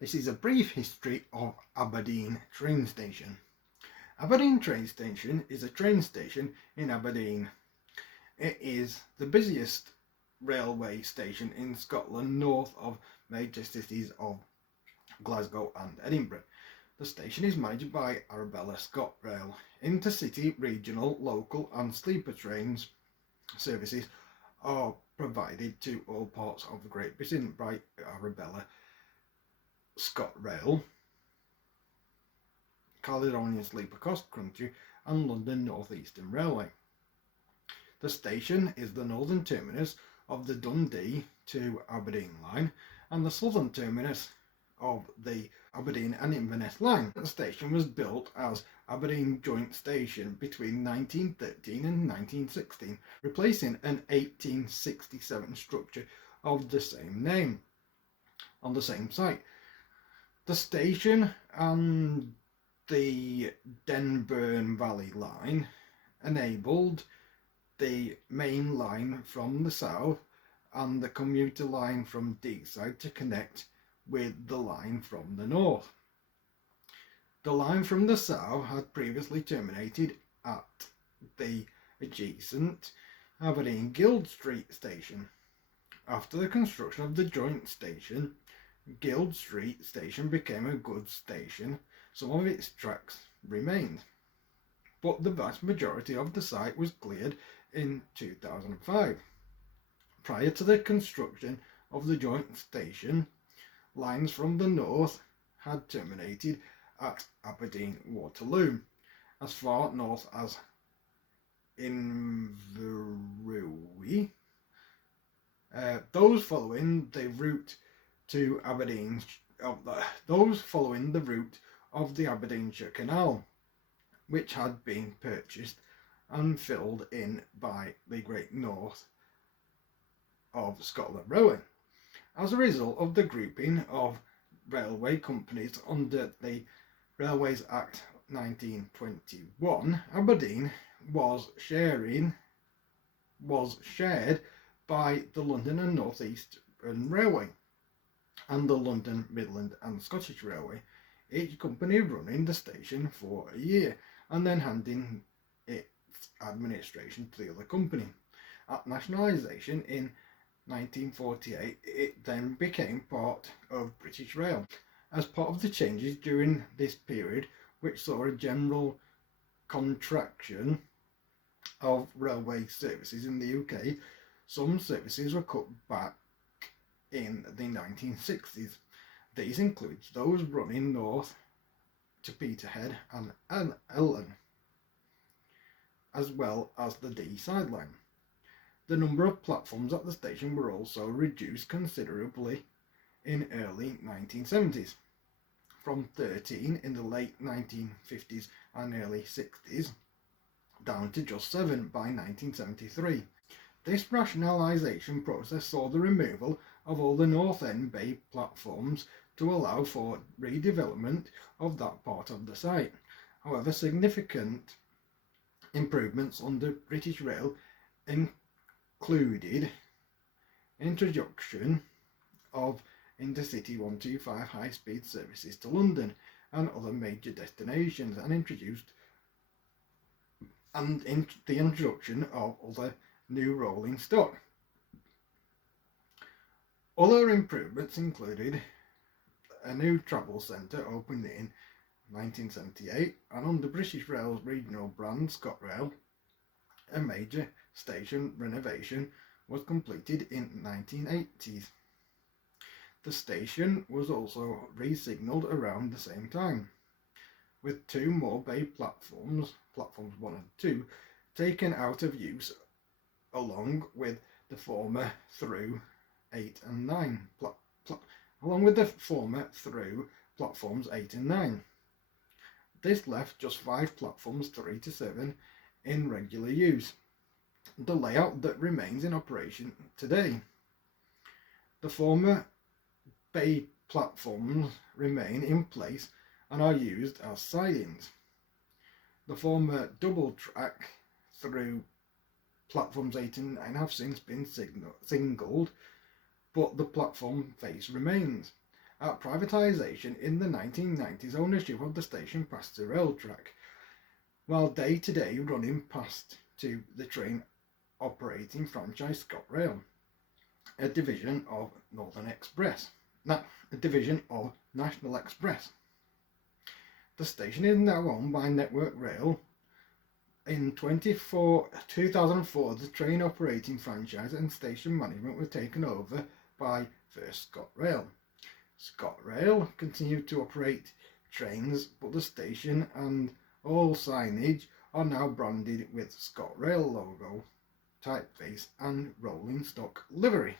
This is a brief history of Aberdeen train station. Aberdeen train station is a train station in Aberdeen. It is the busiest railway station in Scotland, north of major cities of Glasgow and Edinburgh. The station is managed by Arabella ScotRail. Intercity, regional, local and sleeper trains services are provided to all parts of Great Britain by Arabella ScotRail, Caledonian Sleeper Cross Country and London North Eastern Railway. The station is the northern terminus of the Dundee to Aberdeen line and the southern terminus of the Aberdeen and Inverness line. The station was built as Aberdeen Joint Station between 1913 and 1916, replacing an 1867 structure of the same name on the same site. The station and the Denburn Valley line enabled the main line from the south and the commuter line from Deeside to connect with the line from the north. The line from the south had previously terminated at the adjacent Aberdeen Guild Street station. After the construction of the joint station, Guild Street station became a goods station. Some of its tracks remained, but the vast majority of the site was cleared in 2005. Prior to the construction of the joint station, lines from the north had terminated at Aberdeen Waterloo, as far north as Inverurie. Those following the route of the Aberdeenshire Canal, which had been purchased and filled in by the Great North of Scotland Railway. As a result of the grouping of railway companies under the Railways Act 1921, Aberdeen was shared by the London and North Eastern Railway and the London, Midland and Scottish Railway, each company running the station for a year and then handing its administration to the other company. At nationalisation in 1948, it then became part of British Rail. As part of the changes during this period, which saw a general contraction of railway services in the UK, some services were cut back in the 1960s. These include those running north to Peterhead and Ellen, as well as the Deeside line. The number of platforms at the station were also reduced considerably in early 1970s, from 13 in the late 1950s and early 60s, down to just 7 by 1973. This rationalisation process saw the removal of all the North End Bay platforms to allow for redevelopment of that part of the site. However, significant improvements under British Rail included introduction of Intercity 125 high-speed services to London and other major destinations, and the introduction of other new rolling stock. Other improvements included a new travel centre opened in 1978, and under British Rail's regional brand ScotRail, a major station renovation was completed in the 1980s. The station was also re-signalled around the same time, with 2 more bay platforms, platforms 1 and 2, taken out of use, along with the former through 8 and 9, platforms 8 and 9. This left just 5 platforms 3 to 7 in regular use, the layout that remains in operation today. The former bay platforms remain in place and are used as sidings. The former double track through platforms 8 and 9 have since been singled, but the platform face remains. At privatisation in the 1990s, ownership of the station passed to Railtrack, while day-to-day running passed to the train operating franchise ScotRail, a division of a division of National Express. The station is now owned by Network Rail. In 2004, the train operating franchise and station management were taken over by First ScotRail. ScotRail continued to operate trains, but the station and all signage are now branded with ScotRail logo, typeface and rolling stock livery.